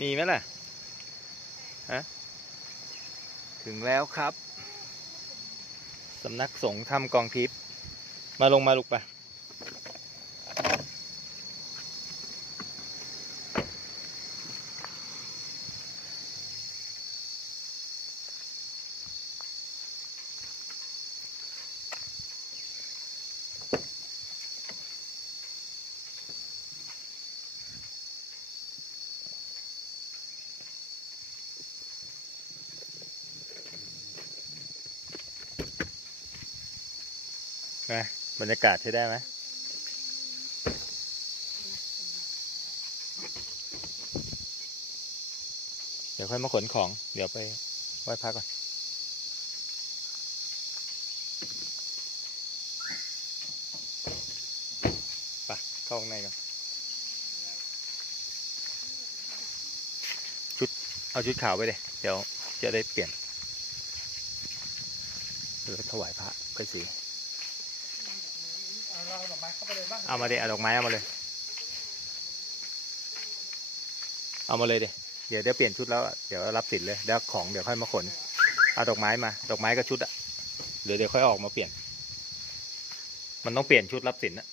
มีไหมล่ะ ฮะ ถึงแล้วครับ สำนักสงฆ์ทำกองทิพย์มาลงมาลุกไปะ บรรยากาศใช้ได้ไหมเดี๋ยวค่อยมาขนของ เดี๋ยวไปไหว้พระก่อนไปเข้าข้างในก่อนชุดเอาชุดขาวไปเลยเดี๋ยวจะได้เปลี่ยนเดี๋ยวถวายพระไปสี เอาเราดอกไม้เข้าไปเลยบ้างเอามาดิเอาดอกไม้เอามาเลย เอามาเลยเดี๋ยวเดี๋ยวเดี๋ยวเปลี่ยนชุดแล้วเดี๋ยวรับสินเลยเดี๋ยวของเดี๋ยวค่อยมาขน เอาดอกไม้มา ดอกไม้กับชุดอะเดี๋ยวเดี๋ยวค่อยออกมาเปลี่ยน มันต้องเปลี่ยนชุดรับสินอะ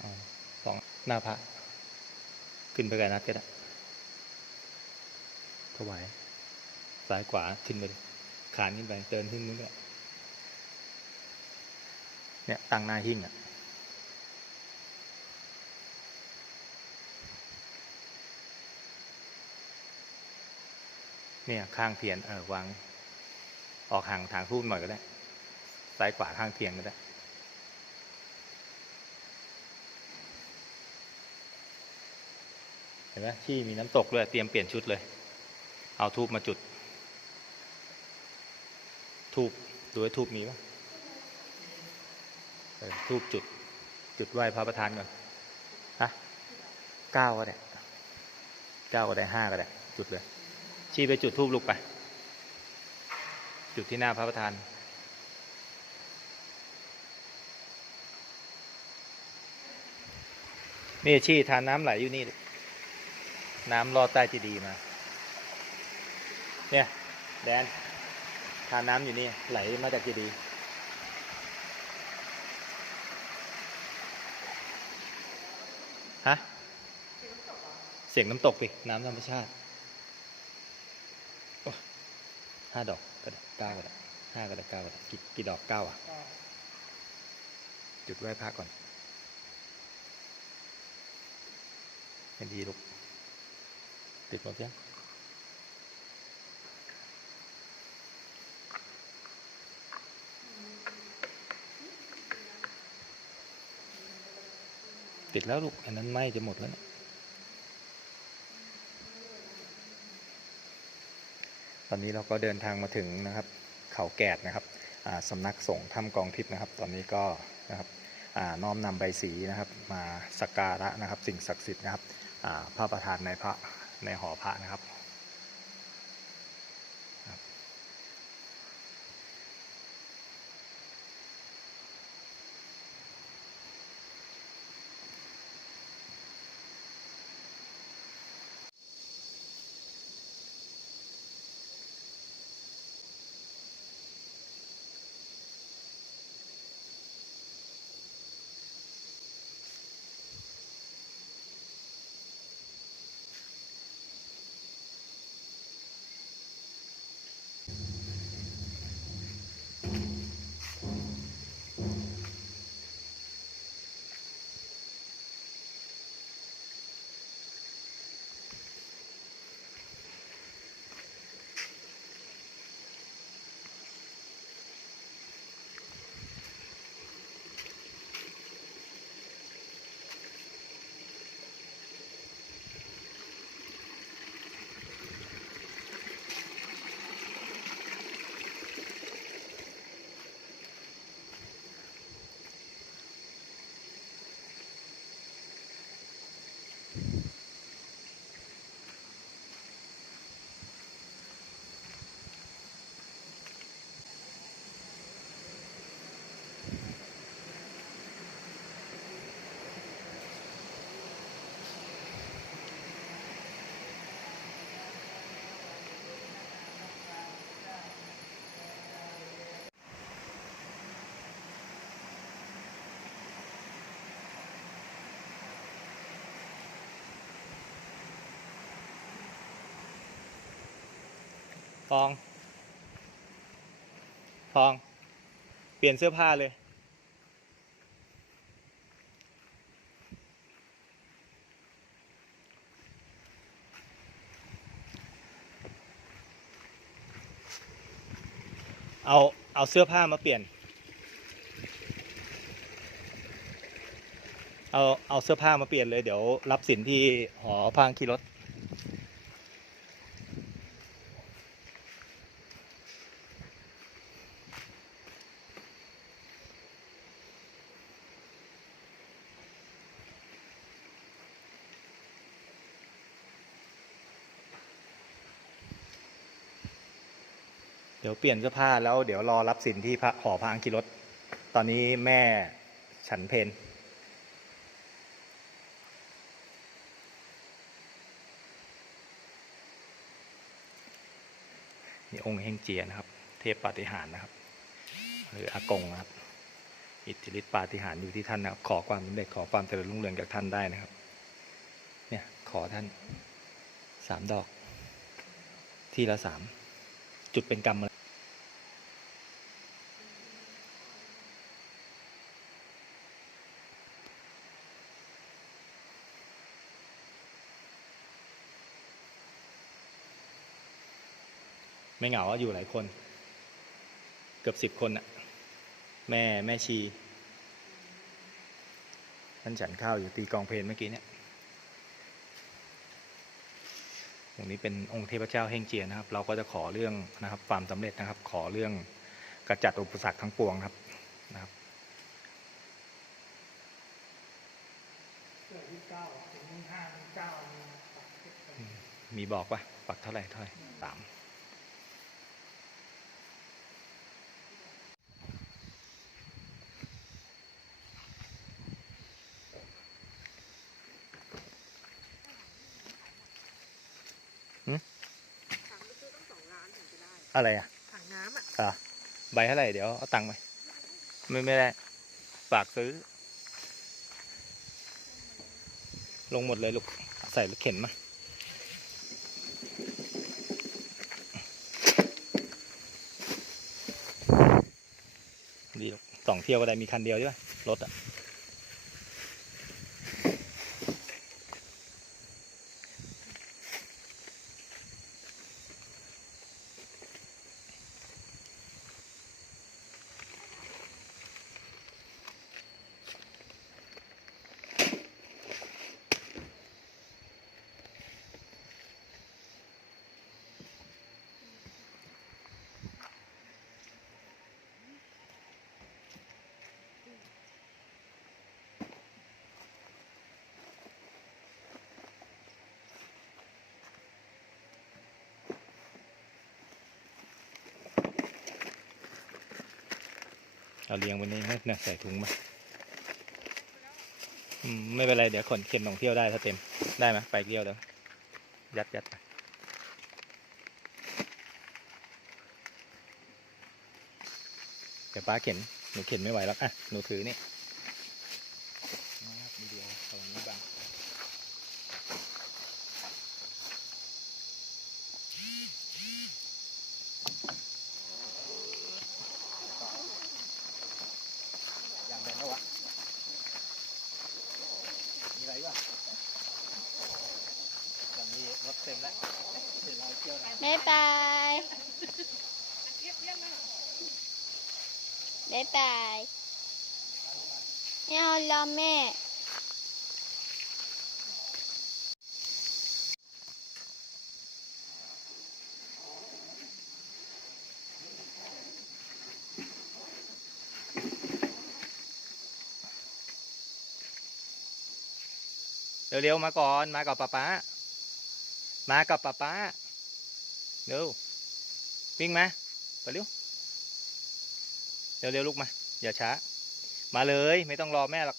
เอาสอง หน้าพระขึ้นไปกับนัดก็ได้ถวายซ้ายขวาขึ้นไปขานขึ้นไปเดินขึ้นนู้นก็เนี่ยตั้งหน้าหิ้งอะเนี่ย ข้างเทียนเออวางออกห่างทางทูบหน่อยก็ได้ซ้ายขวาข้างเทียนก็ได้ ห็นไหมที่มีน้ำตกด้วยเตรียมเปลี่ยนชุดเลย เอาทูบมาจุด ทูบดูว่าทูบมีปะทูบจุด จุดไหว้พระประธานก่อนฮะเก้าก็ได้เก้าก็ได้ห้าก็ได้ จุดเลย ชี้ไปจุดทูบลูกไป จุดที่หน้าพระประธานนี่ชี้ทานน้ำไหลอยู่นี่ลูก น้ำรอดใต้เจดีย์มา เนี่ยแดนทานน้ำอยู่นี่ไหลมาจากเจดีย์ฮะ เสียงน้ำตกดิน้ำธรรมชาติห้าดอกก็ได้เก้าก็ได้ห้าก็ได้เก้าก็ได้กี่กี่ดอกเก้าอะ จุดไหว้พระก่อนให้ดีลูก ติดหมดยังติดแล้วลูก อันนั้นไหม้จะหมดแล้วนี่ยตอนนี้เราก็เดินทางมาถึงนะครับ เขาแกดนะครับสำนักสงฆ์ถ้ำกองทิพย์นะครับ ตอนนี้ก็นะครับน้อมนำใบสีนะครับ มาสักการะนะครับ สิ่งศักดิ์สิทธิ์นะครับพระประธานในพระ ในหอพระนะครับ องพอง เปลี่ยนเสื้อผ้าเลย เอา เอาเสื้อผ้ามาเปลี่ยน เอา เอาเสื้อผ้ามาเปลี่ยนเลย เดี๋ยวรับสินที่หอพางขี่รถ ดี๋ยวเปลี่ยนเสื้อผ้าแล้วเดี๋ยวรอรับสินที่พระหอพระอังคิรถตอนนี้แม่ฉันเพนนี่องค์เฮงเจียนะครับ เทพปาฏิหาริย์นะครับ หรืออากงนะครับ อิทธิฤทธิปาฏิหาริย์อยู่ที่ท่านนะครับ ขอความสำเร็จขอความเจริญรุ่งเรืองจากท่านได้นะครับ เนี่ยขอท่านสามดอก ทีละสามจุดเป็นกรรม ไรไม่เหงาอะอยู่หลายคน เกือบสิบคนอะแม่แม่ชีท่านฉันข้าวอยู่ตีกองเพลนเมื่อกี้เนี่ยองค์นี้เป็นองค์เทพเจ้าเฮงเจียนะครับ เราก็จะขอเรื่องนะครับความสำเร็จนะครับ ขอเรื่องกระจัดอุปสรรคทั้งปวงครับนะครับเกิดที่เก้าถึงห้าเก้ามีบอกปะปักเท่าไหร่เท่าไหร่สามหึ ถังไปซื้อต้องสองล้านถึงจะได้ อะไรอะถังน้ำอะอะใบเท่าไหร่เดี๋ยวเอาตังค์ไปไม่ไม่ได้ฝากซื้อ ลงหมดเลยลูกใส่รถเข็นมาดีลูกสองเที่ยวก็ได้มีคันเดียวใช่ไหมรถอะ เอาเลี้ยงไว้นี่นะเนี่ยใส่ถุงมาอืมไม่เป็นไรเดี๋ยวขนเข็นของเที่ยวได้ถ้าเต็มได้ไหมไปเที่ยวเดี๋ยวยัดยัดไปเดี๋ยวป้าเข็นหนูเข็นไม่ไหวแล้วอะหนูถือนี่นะครับมีเดียวกำลังนี้บางอย่างแบนแล้ววะ มีอะไรบ้างอย่างนี้รถเต็มแล้วเดี๋ยวเราเที่ยวนะ บ๊ายบาย บ๊ายบายไม่เอารอแม่เร็วๆมาก่อนมากับป๊าป๊ามากับป๊าป๊าเร็ววิ่งมาไปเร็ว เร็วๆลูกมา อย่าช้า มาเลยไม่ต้องรอแม่หรอก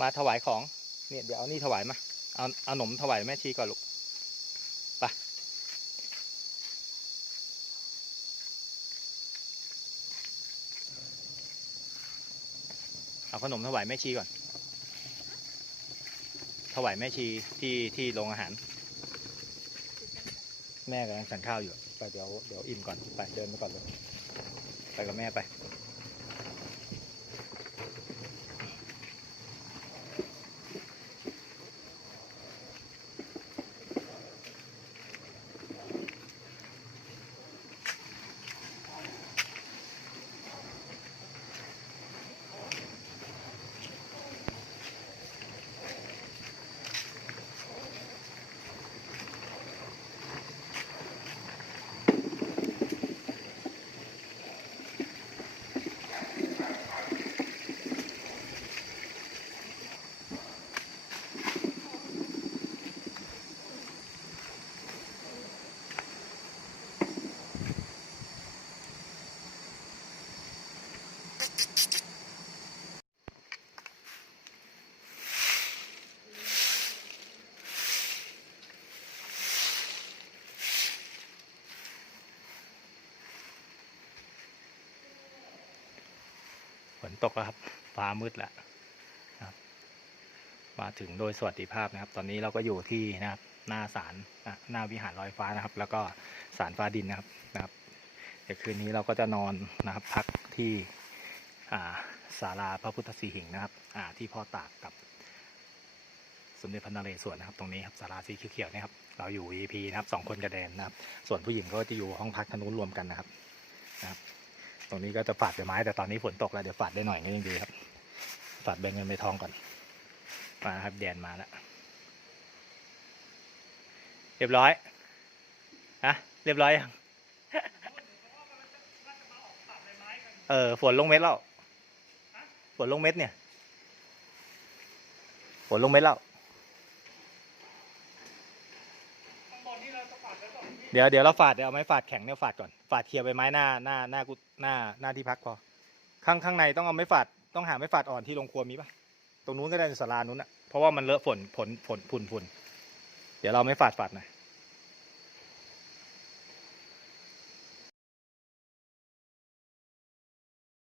มาถวายของ เนี่ยเดี๋ยวเอานี่ถวายมา เอาเอาหนมถวายแม่ชีก่อนลูกไปเอาขนมถวายแม่ชีก่อน ถวายแม่ชีที่ที่โรงอาหาร แม่กำลังฉันข้าวอยู่ ไปเดี๋ยวเดี๋ยวอิ่มก่อน ไปเดินไปก่อนเลย ไปกับแม่ไป ตกแล้วครับ ฟ้ามืดแล้วนะครับ มาถึงโดยสวัสดิภาพนะครับ ตอนนี้เราก็อยู่ที่นะครับ หน้าศาลหน้าวิหารลอยฟ้านะครับ แล้วก็ศาลฟ้าดินนะครับนะครับเดี๋ยวคืนนี้เราก็จะนอนนะครับ พักที่อ่าศาลาพระพุทธสีหิงนะครับอ่าที่พ่อตากกับสมเด็จพระนเรศวรนะครับ ตรงนี้ครับศาลาสีเขียวๆนะครับ เราอยู่ EP นะครับสองคนกระแดนนะครับ ส่วนผู้หญิงก็จะอยู่ห้องพักทนู้นรวมกันนะครับนะครับ ตรงนี้ก็จะฝาดใบไม้ แต่ตอนนี้ฝนตกแล้วเดี๋ยวฝาดได้หน่อยก็ยังดีครับฝาดใบเงินใบทองก่อนมาครับแดนมาแล้วเรียบร้อยอะเรียบร้อยยังเออฝนลงเม็ดแล้วฝนลงเม็ดเนี่ยฝนลงเม็ดแล้ว ข้างบนนี่เราจะปัดไว้ก่อนพี่ เดี๋ยวเดี๋ยวเราฝาดเดี๋ยวเอาไม้ฝาดแข็งเนี่ยฝาดก่อนฝาดเคลียร์ใบไม้หน้าหน้าหน้ากุหน้าหน้าที่พักพอข้างข้างในต้องเอาไม้ฝาดต้องหาไม้ฝาดอ่อนที่โรงครัวมีปะตรงนู้นก็ได้ในศาลานู้นอะเพราะว่ามันเลอะฝนฝนฝนฝุ่นฝุ่นเดี๋ยวเราไม่ฝาดฝาดหน่อย